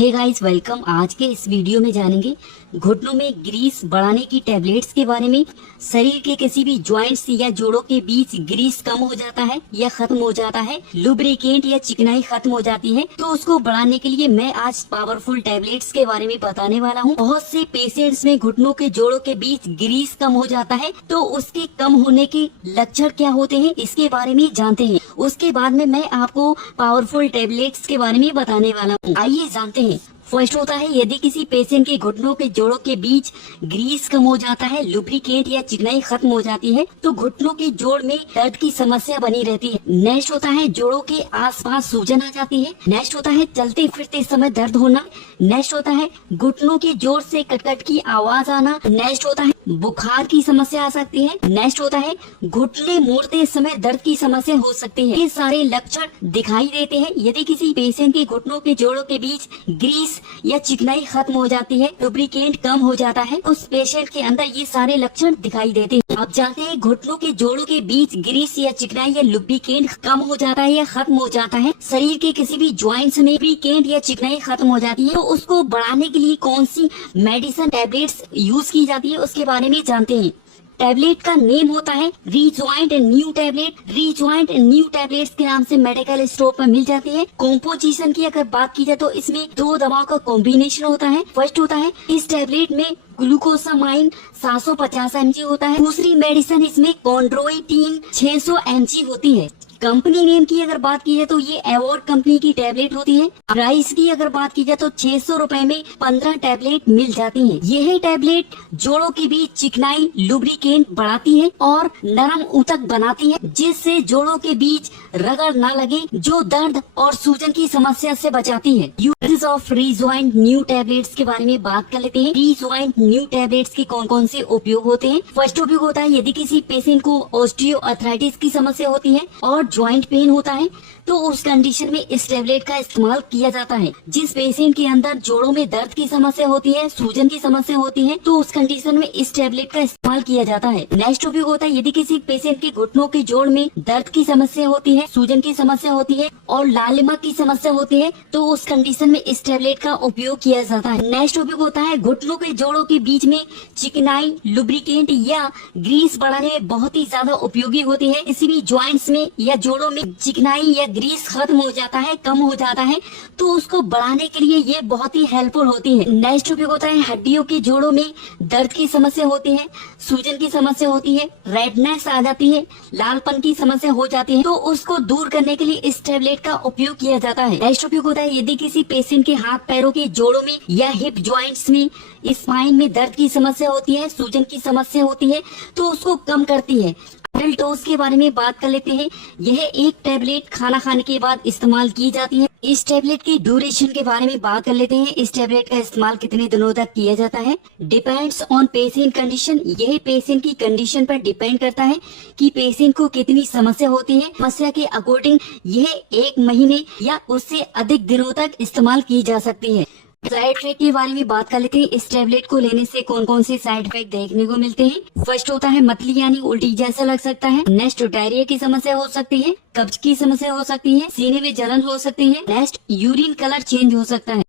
Hey guys, welcome. आज के इस वीडियो में जानेंगे घुटनों में ग्रीस बढ़ाने की टैबलेट्स के बारे में। शरीर के किसी भी जॉइंट्स या जोड़ों के बीच ग्रीस कम हो जाता है या खत्म हो जाता है, लुब्रिकेंट या चिकनाई खत्म हो जाती है, तो उसको बढ़ाने के लिए मैं आज पावरफुल टैबलेट्स के बारे में बताने वाला हूँ। बहुत से पेशेंट्स में घुटनों के जोड़ों के बीच ग्रीस कम हो जाता है, तो उसके कम होने के लक्षण क्या होते हैं इसके बारे में जानते हैं। उसके बाद में मैं आपको पावरफुल टैबलेट्स के बारे में बताने वाला हूँ। आइए जानते हैं। फर्स्ट होता है, यदि किसी पेशेंट के घुटनों के जोड़ों के बीच ग्रीस कम हो जाता है, लुब्रिकेंट या चिकनाई खत्म हो जाती है, तो घुटनों के जोड़ में दर्द की समस्या बनी रहती है। नेक्स्ट होता है, जोड़ों के आसपास सूजन आ जाती है। नेक्स्ट होता है, चलते फिरते समय दर्द होना। नेक्स्ट होता है, घुटनों के जोड़ से कटकट की आवाज आना। नेक्स्ट होता है, बुखार की समस्या आ सकती है। नेक्स्ट होता है, घुटने मोड़ते समय दर्द की समस्या हो सकती है। ये सारे लक्षण दिखाई देते हैं यदि किसी पेशेंट के घुटनों के जोड़ों के बीच ग्रीस या चिकनाई खत्म हो जाती है, लुब्रिकेंट कम हो जाता है, उस पेशेंट के अंदर ये सारे लक्षण दिखाई देते हैं। आप जानते हैं, घुटनों के जोड़ों के बीच ग्रीस या चिकनाई या लुब्रिकेंट कम हो जाता है या खत्म हो जाता है, शरीर के किसी भी जॉइंट्स में लुब्रिकेंट या चिकनाई खत्म हो जाती है, तो उसको बढ़ाने के लिए कौन सी मेडिसिन टैबलेट्स यूज की जाती है उसके बारे में जानते हैं। टैबलेट का नेम होता है रीजॉइंट न्यू टैबलेट। रीजॉइंट न्यू टैबलेट्स के नाम से मेडिकल स्टोर पर मिल जाती है। कॉम्पोजिशन की अगर बात की जाए तो इसमें 2 दवाओं का कॉम्बिनेशन होता है। फर्स्ट होता है, इस टैबलेट में ग्लूकोसामाइन 750 mg होता है। दूसरी मेडिसिन इसमें कॉन्ड्रोइटिन 600 mg होती है। कंपनी नेम की अगर बात की जाए तो ये एवॉर्ड कंपनी की टैबलेट होती है। प्राइस की अगर बात की जाए तो 600 रुपए में 15 टैबलेट मिल जाती हैं। यही टैबलेट जोड़ों के बीच चिकनाई, लुब्रिकेंट बढ़ाती है और नरम ऊतक बनाती है, जिससे जोड़ों के बीच रगड़ न लगे, जो दर्द और सूजन की समस्या से बचाती है। यूजेस ऑफ रीजॉइंट न्यू टैबलेट्स के बारे में बात कर लेते हैं। रीजॉइंट न्यू टैबलेट्स के कौन कौन से उपयोग होते हैं। फर्स्ट उपयोग होता है, यदि किसी पेशेंट को ऑस्टियोआर्थराइटिस की समस्या होती है और जॉइंट पेन होता है, तो उस कंडीशन में इस टैबलेट का इस्तेमाल किया जाता है। जिस पेशेंट के अंदर जोड़ों में दर्द की समस्या होती है, सूजन की समस्या होती है, तो उस कंडीशन में इस टैबलेट का इस्तेमाल किया जाता है। नेक्स्ट उपयोग होता है, यदि किसी पेशेंट के घुटनों के जोड़ में दर्द की समस्या होती है, सूजन की समस्या होती है और लालिमा की समस्या होती है, तो उस कंडीशन में इस टैबलेट का उपयोग किया जाता है। नेक्स्ट उपयोग होता है, घुटनों के जोड़ों के बीच में चिकनाई, लुब्रिकेंट या ग्रीस बढ़ाने में बहुत ही ज्यादा उपयोगी होती है। किसी भी ज्वाइंट्स में या जोड़ों में चिकनाई या ग्रीस खत्म हो जाता है, कम हो जाता है, तो उसको बढ़ाने के लिए ये बहुत ही हेल्पफुल होती है। नेक्स्ट उपयोग होता है, हड्डियों के जोड़ों में दर्द की समस्या होती है, सूजन की समस्या होती है, रेडनेस आ जाती है, लालपन की समस्या हो जाती है, तो उसको दूर करने के लिए इस टैबलेट का उपयोग किया जाता है। नेक्स्ट उपयोग होता है, यदि किसी पेशेंट के हाथ पैरों के जोड़ों में या हिप ज्वाइंट्स में, स्पाइन में दर्द की समस्या होती है, सूजन की समस्या होती है, तो उसको कम करती है। डोज के बारे में बात कर लेते हैं। यह एक टैबलेट खाना खाने के बाद इस्तेमाल की जाती है। इस टैबलेट की ड्यूरेशन के बारे में बात कर लेते हैं। इस टैबलेट का इस्तेमाल कितने दिनों तक किया जाता है। Depends on patient condition. यह पेशेंट की कंडीशन पर डिपेंड करता है कि पेशेंट को कितनी समस्या होती है। समस्या के अकॉर्डिंग यह 1 महीने या उससे अधिक दिनों तक इस्तेमाल की जा सकती है। साइड इफेक्ट के बारे में बात कर लेते हैं। इस टैबलेट को लेने से कौन कौन से साइड इफेक्ट देखने को मिलते हैं। फर्स्ट होता है, मतली यानी उल्टी जैसा लग सकता है। नेक्स्ट, डायरिया की समस्या हो सकती है, कब्ज की समस्या हो सकती है, सीने में जलन हो सकती है। नेक्स्ट, यूरिन कलर चेंज हो सकता है।